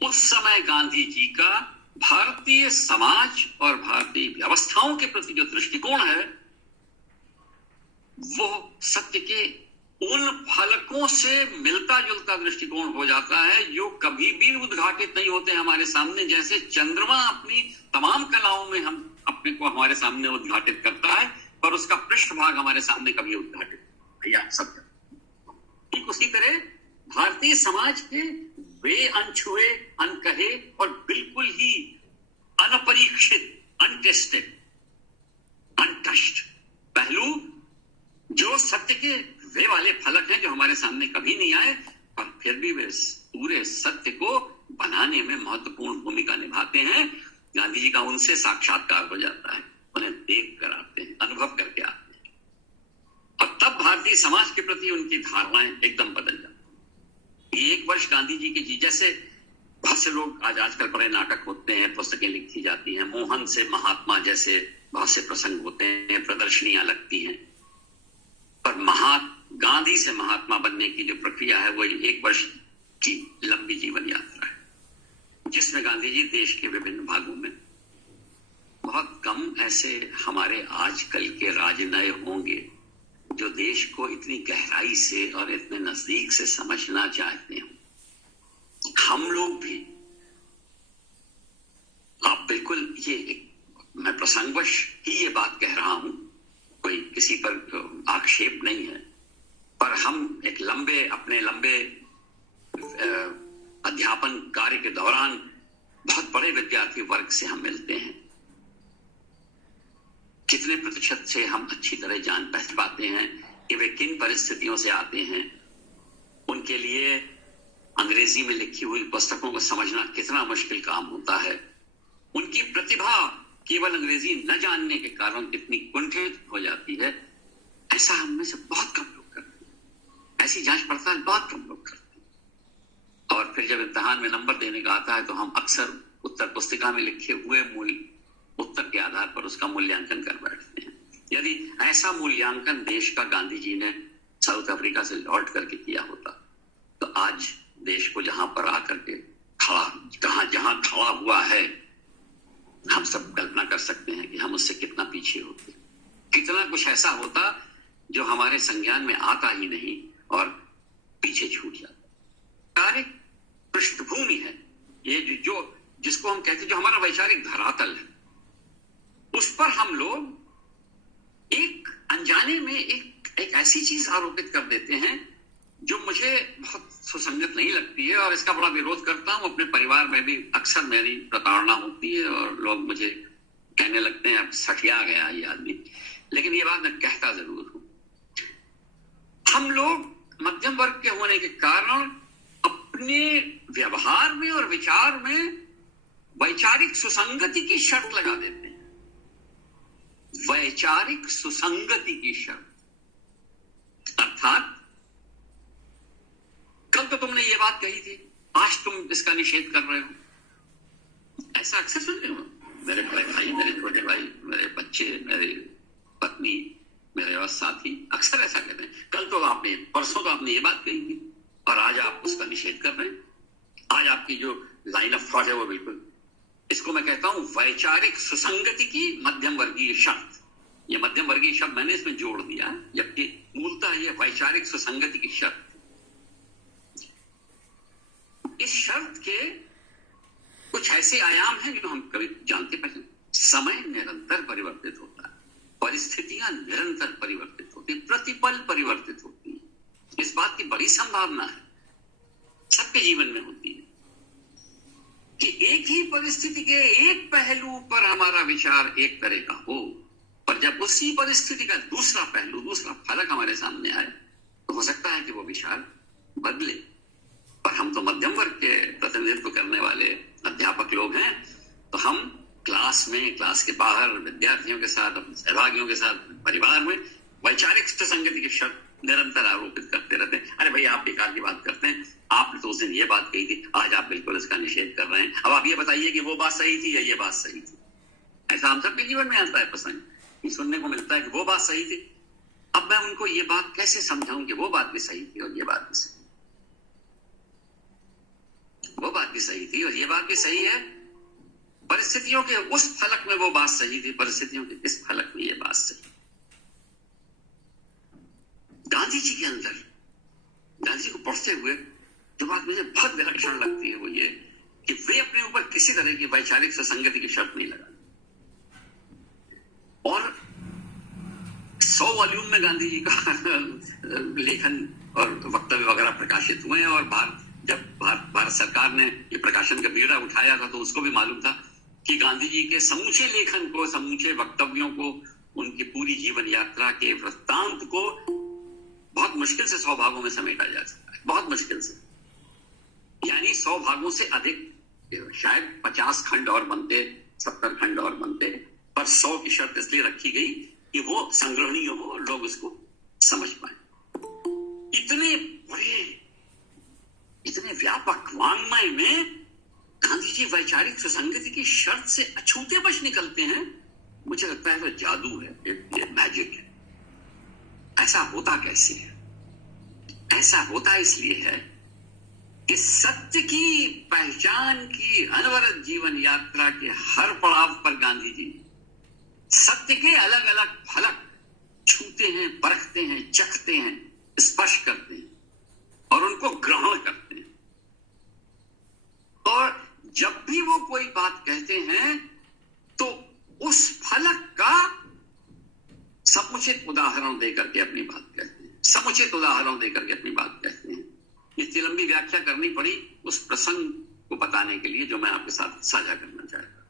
उस समय गांधी जी का भारतीय समाज और भारतीय व्यवस्थाओं के प्रति जो दृष्टिकोण है, वो सत्य के उन फलकों से मिलता जुलता दृष्टिकोण हो जाता है जो कभी भी उद्घाटित नहीं होते हमारे सामने। जैसे चंद्रमा अपनी तमाम कलाओं में हम अपने को हमारे सामने उद्घाटित करता है, पर उसका पृष्ठभाग हमारे सामने कभी उद्घाटित भैया सत्य। ठीक उसी तरह भारतीय समाज के वे अनछुए, अनकहे और बिल्कुल ही अनपरीक्षित, अनटेस्टेड, अनटच्ड पहलू जो सत्य के वे वाले फलक हैं जो हमारे सामने कभी नहीं आए, पर फिर भी वे पूरे सत्य को बनाने में महत्वपूर्ण भूमिका निभाते हैं। गांधी जी का उनसे साक्षात्कार हो जाता है, उन्हें देख कर आते हैं, अनुभव करके आते हैं, और तब भारतीय समाज के प्रति उनकी धारणाएं एकदम बदल जाती हैं। एक वर्ष गांधी जी की जैसे बहुत से लोग आजकल बड़े नाटक होते हैं, पुस्तकें लिखी जाती हैं, मोहन से महात्मा जैसे बहुत से प्रसंग होते हैं, प्रदर्शनियां लगती हैं, पर गांधी से महात्मा बनने की जो प्रक्रिया है वो 1 वर्ष की लंबी जीवन यात्रा है, जिसमें गांधी जी देश के विभिन्न भागों में, बहुत कम ऐसे हमारे आजकल के राजनय होंगे जो देश को इतनी गहराई से और इतने नजदीक से समझना चाहते हैं। हम लोग भी, आप बिल्कुल मैं प्रसंगवश ही ये बात कह रहा हूं, कोई किसी पर आक्षेप नहीं है, पर हम एक अपने लंबे अध्यापन कार्य के दौरान बहुत बड़े विद्यार्थी वर्ग से हम मिलते हैं। कितने प्रतिशत से हम अच्छी तरह जान पहचान पाते हैं कि वे किन परिस्थितियों से आते हैं। उनके लिए अंग्रेजी में लिखी हुई पुस्तकों को समझना कितना मुश्किल काम होता है। उनकी प्रतिभा केवल अंग्रेजी न जानने के कारण कितनी कुंठित हो जाती है, ऐसा हम में से बहुत कम लोग करते हैं। ऐसी जांच पड़ताल बहुत कम लोग करते हैं। और फिर जब इम्तिहान में नंबर देने का आता है तो हम अक्सर उत्तर पुस्तिका में लिखे हुए मूल उत्तर के आधार पर उसका मूल्यांकन कर बैठते हैं। यदि ऐसा मूल्यांकन देश का गांधी जी ने साउथ अफ्रीका से लौट करके किया होता तो आज देश को जहां पर आकर के जहां खड़ा हुआ है, हम सब कल्पना कर सकते हैं कि हम उससे कितना पीछे होते, कितना कुछ ऐसा होता जो हमारे संज्ञान में आता ही नहीं और पीछे छूट जाता। कार्य पृष्ठभूमि है ये जिसको हम कहते हैं, जो हमारा वैचारिक धरातल है, उस पर हम लोग एक अनजाने में एक ऐसी चीज आरोपित कर देते हैं जो मुझे बहुत सुसंगत नहीं लगती है, और इसका बड़ा विरोध करता हूं। अपने परिवार में भी अक्सर मेरी प्रताड़ना होती है और लोग मुझे कहने लगते हैं अब सठिया गया ये आदमी, लेकिन ये बात मैं कहता जरूर हूं। हम लोग मध्यम वर्ग के होने के कारण अपने व्यवहार में और विचार में वैचारिक सुसंगति की शर्त लगा देते हैं। वैचारिक सुसंगति की शर्त, अर्थात कल तो तुमने ये बात कही थी, आज तुम इसका निषेध कर रहे हो। ऐसा अक्सर सुन रहे हो, मेरे बड़े भाई, मेरे छोटे भाई, मेरे बच्चे, मेरी पत्नी, मेरे और साथी अक्सर ऐसा कहते हैं। कल तो आपने, परसों तो आपने ये बात कही थी और आज आप उसका निषेध कर रहे हैं। आज आपकी जो लाइन ऑफ थॉट है वो बिल्कुल, इसको मैं कहता हूं वैचारिक सुसंगति की मध्यम वर्गीय शर्त। ये मध्यम वर्गीय शब्द मैंने इसमें जोड़ दिया है, जबकि मूलतः ये वैचारिक सुसंगति की शर्त। इस शर्त के कुछ ऐसे आयाम हैं जो हम कभी जानते पहचानते। समय निरंतर परिवर्तित होता है, परिस्थितियां निरंतर परिवर्तित होती है, प्रतिपल परिवर्तित होती है। इस बात की बड़ी संभावना है, सबके जीवन में होती है, कि एक ही परिस्थिति के एक पहलू पर हमारा विचार एक तरह का हो, पर जब उसी परिस्थिति का दूसरा पहलू, दूसरा फलक हमारे सामने आए तो हो सकता है कि वो विचार बदले। पर हम तो मध्यम वर्ग के प्रतिनिधित्व करने वाले अध्यापक लोग हैं, तो हम क्लास में, क्लास के बाहर विद्यार्थियों के साथ, अपने सहभागियों के साथ, परिवार में वैचारिक सुसंगति के शब्द निरंतर आरोपित करते रहते हैं। अरे भाई, आप बेकार की बात करते हैं, आपने तो उस दिन ये बात कही थी, आज आप बिल्कुल इसका निषेध कर रहे हैं। अब आप ये बताइए कि वो बात सही थी या ये बात सही थी। ऐसा हम सबके जीवन में आता है, प्रसंग सुनने को मिलता है कि वो बात सही थी। अब मैं उनको ये बात कैसे समझाऊं कि वो बात भी सही थी और ये बात भी सही, वो बात भी सही थी और ये बात भी सही है। परिस्थितियों के उस फलक में वो बात सही थी, परिस्थितियों के इस फलक में ये बात सही। गांधी जी के अंदर, गांधी जी को पढ़ते हुए जो बात मुझे बहुत विलक्षण लगती है वो ये कि वे अपने ऊपर किसी तरह की वैचारिक सुसंगति की शर्त नहीं लगाते। और 100 वॉल्यूम में गांधी जी का लेखन और वक्तव्य वगैरह प्रकाशित हुए हैं, और जब भारत सरकार ने ये प्रकाशन का बीड़ा उठाया था तो उसको भी मालूम था कि गांधी जी के समूचे लेखन को, समूचे वक्तव्यों को, उनकी पूरी जीवन यात्रा के वृत्तांत को बहुत मुश्किल से 100 भागों में समेटा जा सकता है, बहुत मुश्किल से। यानी 100 भागों से अधिक, शायद 50 खंड और बनते, 70 खंड और बनते, पर 100 की शर्त इसलिए रखी गई कि वो संग्रहणीय हो, लोग उसको समझ पाए। इतने बड़े, इतने व्यापक वाङ्मय में गांधी जी वैचारिक सुसंगति की शर्त से अछूते बच निकलते हैं। मुझे लगता है तो जादू है, ये मैजिक है। ऐसा होता कैसे है? ऐसा होता इसलिए है कि सत्य की पहचान की अनवरत जीवन यात्रा के हर पड़ाव पर गांधी जी सत्य के अलग अलग फलक छूते हैं, परखते हैं, चखते हैं, स्पर्श करते हैं और उनको ग्रहण करते हैं। और जब भी वो कोई बात कहते हैं तो उस फलक का समुचित उदाहरण देकर के अपनी बात कहते हैं, समुचित उदाहरण देकर के अपनी बात कहते हैं। इतनी लंबी व्याख्या करनी पड़ी उस प्रसंग को बताने के लिए जो मैं आपके साथ साझा करना चाहता।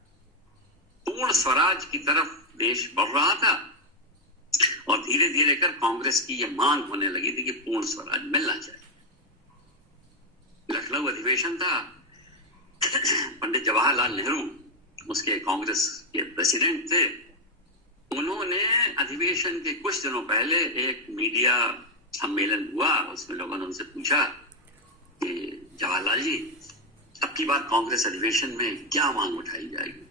पूर्ण स्वराज की तरफ देश बढ़ रहा था और धीरे धीरे कर कांग्रेस की यह मांग होने लगी थी कि पूर्ण स्वराज मिलना चाहिए। लखनऊ अधिवेशन था, पंडित जवाहरलाल नेहरू उसके कांग्रेस के प्रेसिडेंट थे। उन्होंने अधिवेशन के कुछ दिनों पहले एक मीडिया सम्मेलन हुआ, उसमें लोगों ने उनसे पूछा कि जवाहरलाल जी, अब की बार कांग्रेस अधिवेशन में क्या मांग उठाई जाएगी?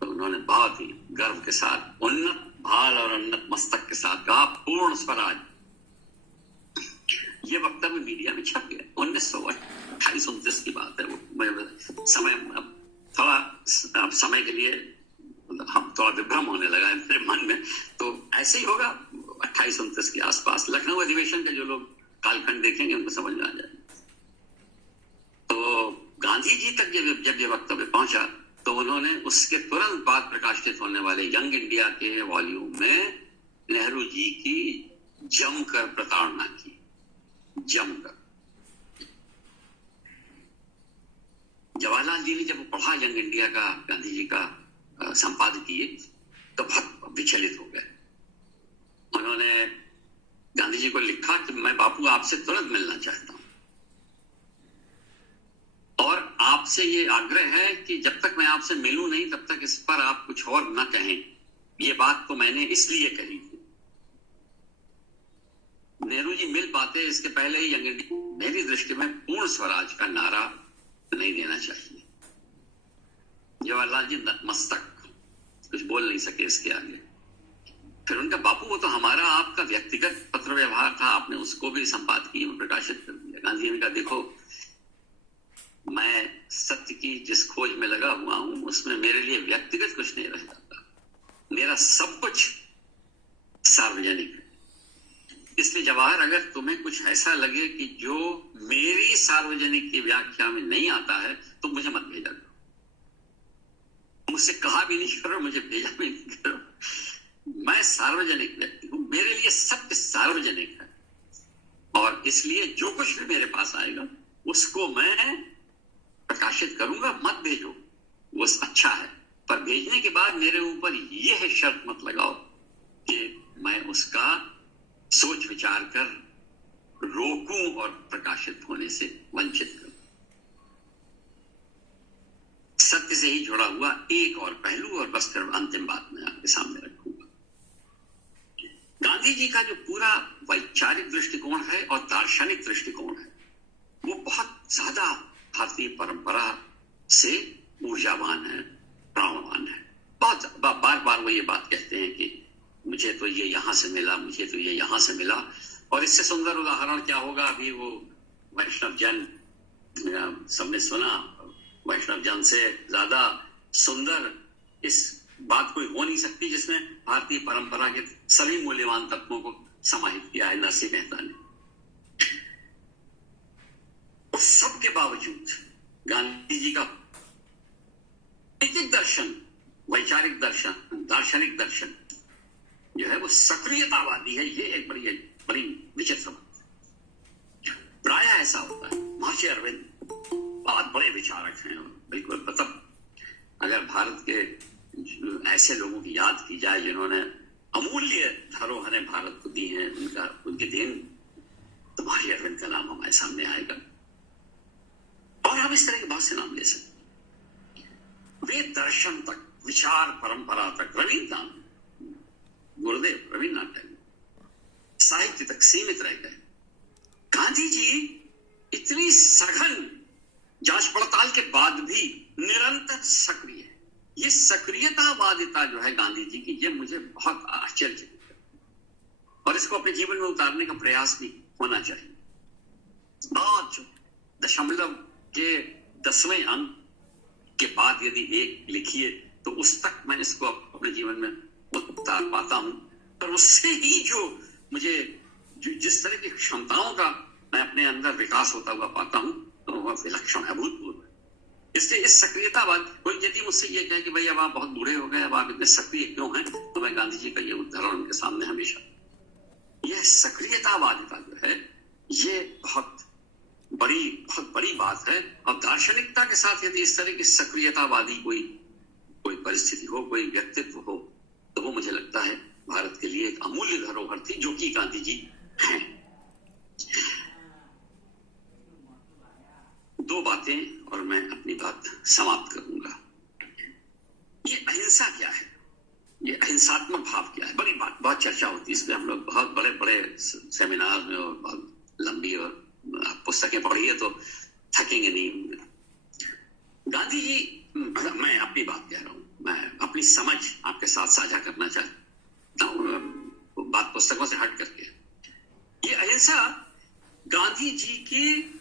तो उन्होंने बहुत ही गर्व के साथ, उन्नत भाल और उन्नत मस्तक के साथ कहा, पूर्ण स्वराज। ये वक्तव्य मीडिया में छप गया। 1928-29 की बात है वो। समय थोड़ा समय के लिए हम थोड़ा विभ्रम होने लगा है मेरे मन में, तो ऐसे ही होगा 28-29 के आसपास। लखनऊ अधिवेशन के जो लोग कालखंड देखेंगे उनको समझ में आ जाएगा। तो गांधी जी तक जब ये वक्तव्य पहुंचा तो उन्होंने उसके तुरंत बाद प्रकाशित होने वाले यंग इंडिया के वॉल्यूम में नेहरू जी की जमकर प्रताड़ना की, जमकर। जवाहरलाल जी ने जब वो पढ़ा यंग इंडिया का, गांधी जी का संपादकीय, तो बहुत विचलित हो गए। उन्होंने गांधी जी को लिखा कि मैं बापू आपसे तुरंत मिलना चाहता हूं और आपसे ये आग्रह है कि जब तक मैं आपसे मिलूं नहीं तब तक इस पर आप कुछ और न कहें। ये बात तो मैंने इसलिए कही थी। नेहरू जी मिल पाते इसके पहले ही यंग इंडिया, मेरी दृष्टि में पूर्ण स्वराज का नारा नहीं देना चाहिए। जवाहरलाल जी नतमस्तक, कुछ बोल नहीं सके इसके आगे। फिर उनका बापू वो तो हमारा आपका व्यक्तिगत पत्र व्यवहार था, आपने उसको भी संपादकीय में प्रकाशित कर दिया। गांधी जी ने कहा, देखो मैं सत्य की जिस खोज में लगा हुआ हूं उसमें मेरे लिए व्यक्तिगत कुछ नहीं रह जाता, मेरा सब कुछ सार्वजनिक है। इसलिए जवाहर, अगर तुम्हें कुछ ऐसा लगे कि जो मेरी सार्वजनिक की व्याख्या में नहीं आता है तो मुझे मत भेजा करो, मुझसे कहा भी नहीं करो, मुझे भेजा भी नहीं करो। मैं सार्वजनिक व्यक्ति हूं, मेरे लिए सत्य सार्वजनिक है और इसलिए जो कुछ भी मेरे पास आएगा उसको मैं प्रकाशित करूंगा। मत भेजो, वो अच्छा है, पर भेजने के बाद मेरे ऊपर यह शर्त मत लगाओ कि मैं उसका सोच विचार कर रोकूं और प्रकाशित होने से वंचित करूं। सत्य से ही जुड़ा हुआ एक और पहलू, और बस फिर अंतिम बात मैं आपके सामने रखूंगा। गांधी जी का जो पूरा वैचारिक दृष्टिकोण है और दार्शनिक दृष्टिकोण है वो बहुत ज्यादा भारतीय परंपरा से ऊर्जावान है, प्राणवान है। बहुत बार बार वो ये बात कहते हैं कि मुझे तो ये यहां से मिला, मुझे तो ये यहां से मिला। और इससे सुंदर उदाहरण क्या होगा, अभी वो वैष्णव जन, सबने सुना, वैष्णव जन से ज्यादा सुंदर इस बात कोई हो नहीं सकती जिसमें भारतीय परंपरा के सभी मूल्यवान तत्वों को समाहित किया है नरसिंह मेहता ने। उस सब के बावजूद गांधी जी का नैतिक दर्शन, वैचारिक दर्शन, दार्शनिक दर्शन जो है वो सक्रियतावादी है। ये एक बड़ी विचित्र बात है। प्रायः ऐसा होता है। महर्षि अरविंद बहुत बड़े विचारक हैं, बिल्कुल। मतलब अगर भारत के ऐसे लोगों की याद की जाए जिन्होंने अमूल्य धरोहरें भारत को दी हैं, उनकी देन परंपरा तक, रविन्द्रनाथ गुरुदेव रविन्द्रनाथ टैगोर साहित्य तक सीमित रह गए। गांधी जी इतनी सघन जांच पड़ताल के बाद भी निरंतर सक्रिय है। ये सक्रियतावादिता जो है गांधी जी की, ये मुझे बहुत आश्चर्य है और इसको अपने जीवन में उतारने का प्रयास भी होना चाहिए। और जो दशमलव के 10वें अंक के बाद यदि एक लिखिए तो उस तक मैं इसको अपने जीवन में उतार पाता हूं, पर उससे ही जो मुझे जिस तरह की क्षमताओं का मैं अपने अंदर विकास होता हुआ पाता हूं तो वह विलक्षण है, अभूतपूर्व है। इसलिए इस सक्रियतावाद, कोई यदि मुझसे ये कहे कि भाई अब आप बहुत बूढ़े हो गए, अब आप इतने सक्रिय क्यों हैं, तो मैं गांधी जी का ये उदाहरण उनके सामने हमेशा, यह सक्रियतावादिता जो है ये बहुत बड़ी बात है। और दार्शनिकता के साथ यदि इस तरह की सक्रियतावादी कोई परिस्थिति हो, कोई व्यक्तित्व हो, तो वो मुझे लगता है भारत के लिए एक अमूल्य धरोहर थी, जो कि गांधी जी हैं। दो बातें और मैं अपनी बात समाप्त करूंगा। ये अहिंसा क्या है, ये अहिंसात्मक भाव क्या है, बड़ी बात, बहुत चर्चा होती है इसमें। हम लोग बहुत बड़े सेमिनार में और बहुत लंबी और पुस्तकें पढ़िए तो थकेंगे नहीं। गांधी जी, मैं अपनी बात कह रहा हूं, मैं अपनी समझ आपके साथ साझा करना चाहता हूं, बात पुस्तकों से हट करके। ये अहिंसा गांधी जी की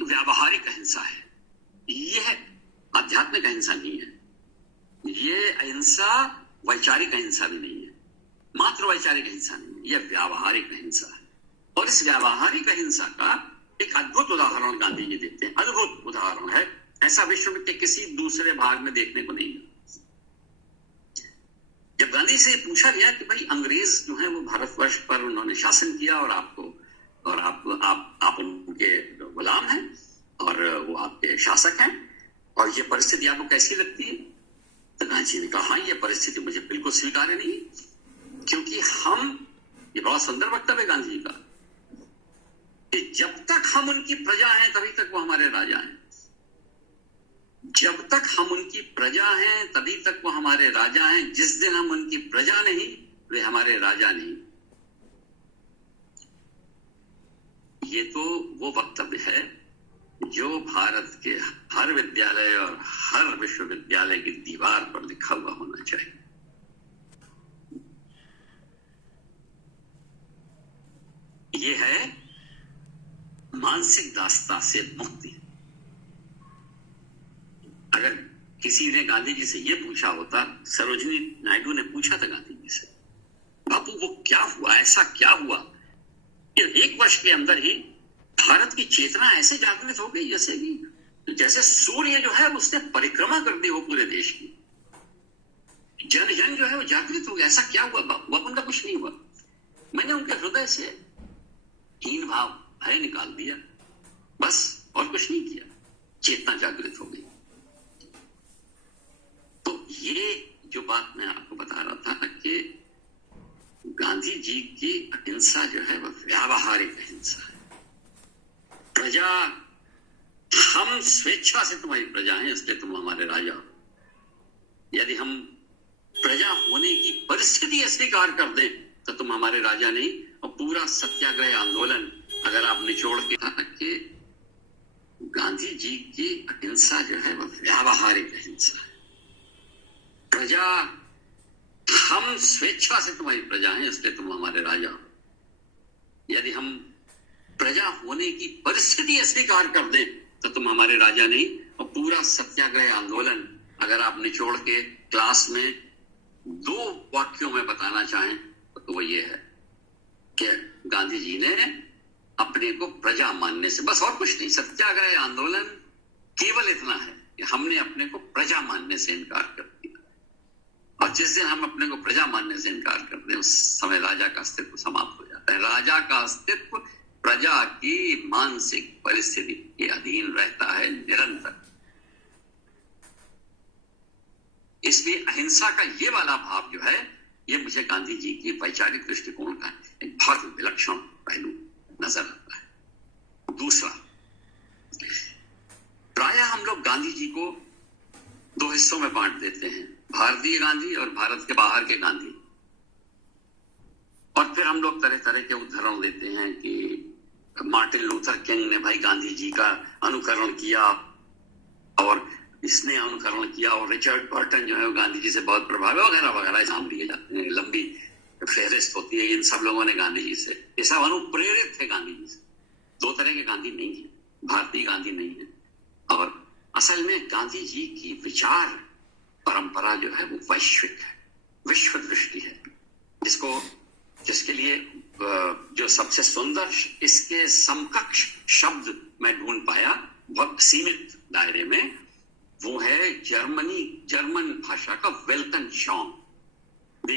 व्यावहारिक अहिंसा है, यह आध्यात्मिक अहिंसा नहीं है। ये अहिंसा वैचारिक अहिंसा भी नहीं है, मात्र वैचारिक अहिंसा नहीं है, यह व्यावहारिक अहिंसा है। और इस व्यावहारिक अहिंसा का एक अद्भुत उदाहरण गांधी जी देते हैं, अद्भुत उदाहरण है, ऐसा विश्व के किसी दूसरे भाग में देखने को नहीं मिला। जब गांधी से पूछा गया कि भाई अंग्रेज जो है वो भारतवर्ष पर उन्होंने शासन किया और आप उनके गुलाम हैं और वो आपके शासक हैं, और ये परिस्थिति आपको कैसी लगती है, तो गांधी जी ने कहा हाँ, ये परिस्थिति मुझे बिल्कुल स्वीकार्य नहीं है, क्योंकि हम, ये बहुत सुंदर वक्तव्य है गांधी जी का, कि जब तक हम उनकी प्रजा हैं तभी तक वो हमारे राजा हैं, जब तक हम उनकी प्रजा हैं तभी तक वो हमारे राजा हैं, जिस दिन हम उनकी प्रजा नहीं वे हमारे राजा नहीं। ये तो वो वक्तव्य है जो भारत के हर विद्यालय और हर विश्वविद्यालय की दीवार पर लिखा हुआ होना चाहिए। ये है मानसिक दासता से मुक्ति। अगर किसी ने गांधी जी से यह पूछा होता, सरोजिनी नायडू ने पूछा था गांधी जी से, बापू वो क्या हुआ, ऐसा क्या हुआ कि 1 वर्ष के अंदर ही भारत की चेतना ऐसे जागृत हो गई जैसे सूर्य जो है उसने परिक्रमा कर दी हो पूरे देश की, जन जन जो है वो जागृत हो गया, ऐसा क्या हुआ बापू? उनका कुछ नहीं हुआ, मैंने उनके हृदय से हीन भाव भय निकाल दिया, बस, और कुछ नहीं किया, चेतना जागृत हो गई। तो ये जो बात मैं आपको बता रहा था कि गांधी जी की अहिंसा जो है वह व्यावहारिक अहिंसा है। प्रजा, हम स्वेच्छा से तुम्हारी प्रजा हैं, इसलिए तुम हमारे राजा हो। यदि हम प्रजा होने की परिस्थिति स्वीकार कर दें तो तुम हमारे राजा नहीं। और पूरा सत्याग्रह आंदोलन अगर आप निचोड़ के कि गांधी जी की अहिंसा जो है वह व्यावहारिक अहिंसा है। प्रजा, हम स्वेच्छा से तुम्हारी प्रजा हैं, इसलिए तुम हमारे राजा हो। यदि हम प्रजा होने की परिस्थिति स्वीकार कर दें तो तुम हमारे राजा नहीं। और पूरा सत्याग्रह आंदोलन अगर आप निचोड़ के क्लास में 2 वाक्यों में बताना चाहें तो वो ये है कि गांधी जी ने अपने को प्रजा मानने से, बस और कुछ नहीं, सत्याग्रह आंदोलन केवल इतना है कि हमने अपने को प्रजा मानने से इनकार कर दिया। और जिस दिन हम अपने को प्रजा मानने से इनकार कर दें उस समय राजा का अस्तित्व समाप्त हो जाता है। राजा का अस्तित्व प्रजा की मानसिक परिस्थिति के अधीन रहता है निरंतर। इसलिए अहिंसा का ये वाला भाव जो है ये मुझे गांधी जी की वैचारिक दृष्टिकोण का एक बहुत विलक्षण पहलू नजर आता है। दूसरा, प्रायः हम लोग गांधी जी को 2 हिस्सों में बांट देते हैं भारतीय गांधी और भारत के बाहर के गांधी। और फिर हम लोग तरह तरह के उदाहरण देते हैं कि मार्टिन लूथर किंग ने भाई गांधी जी का अनुकरण किया और इसने अनुकरण किया, और रिचर्ड बर्टन जो है वो गांधी जी से बहुत प्रभावित, वगैरह वगैरह नाम लिए जाते हैं, लंबी फेहरिस्त होती है। इन सब लोगों ने गांधी जी से, ये सब अनुप्रेरित थे गांधी जी से। दो तरह के गांधी नहीं है, भारतीय गांधी नहीं है। और असल में गांधी जी की विचार परंपरा जो है वो वैश्विक है, विश्व दृष्टि है, जिसके लिए जो सबसे सुंदर इसके समकक्ष शब्द मैं ढूंढ पाया बहुत सीमित दायरे में, वो है जर्मन भाषा का वेल्टनशांग, द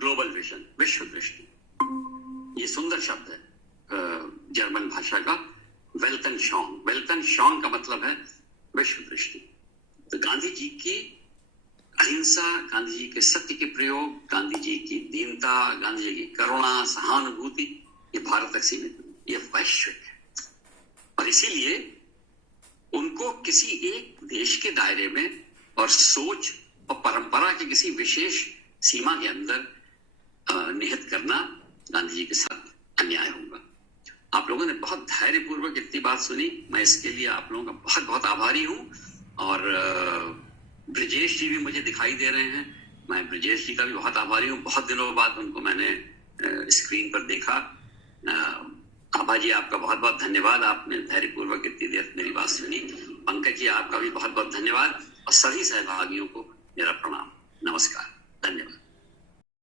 ग्लोबल विजन, विश्व दृष्टि। ये सुंदर शब्द है जर्मन भाषा का, वेल्टनशांग। वेल्टनशांग का मतलब है विश्व दृष्टि। तो गांधी जी की अहिंसा, गांधी जी के सत्य के प्रयोग, गांधी जी की दीनता, गांधी जी की करुणा, सहानुभूति, ये भारत तक सीमित नहीं, ये वैश्विक है। और इसीलिए उनको किसी एक देश के दायरे में और सोच और परंपरा के किसी विशेष सीमा के अंदर निहित करना गांधी जी के साथ अन्याय होगा। आप लोगों ने बहुत धैर्यपूर्वक इतनी बात सुनी, मैं इसके लिए आप लोगों का बहुत बहुत आभारी हूं। और ब्रिजेश जी भी मुझे दिखाई दे रहे हैं, मैं ब्रिजेश जी का भी बहुत आभारी हूँ। बहुत दिनों बाद उनको मैंने स्क्रीन पर देखा। आभा जी, आपका बहुत बहुत धन्यवाद, आपने धैर्यपूर्वक इतनी देर मेरी बात सुनी। पंकज जी, आपका भी बहुत बहुत धन्यवाद, और सभी सहभागियों को मेरा प्रणाम, नमस्कार, धन्यवाद।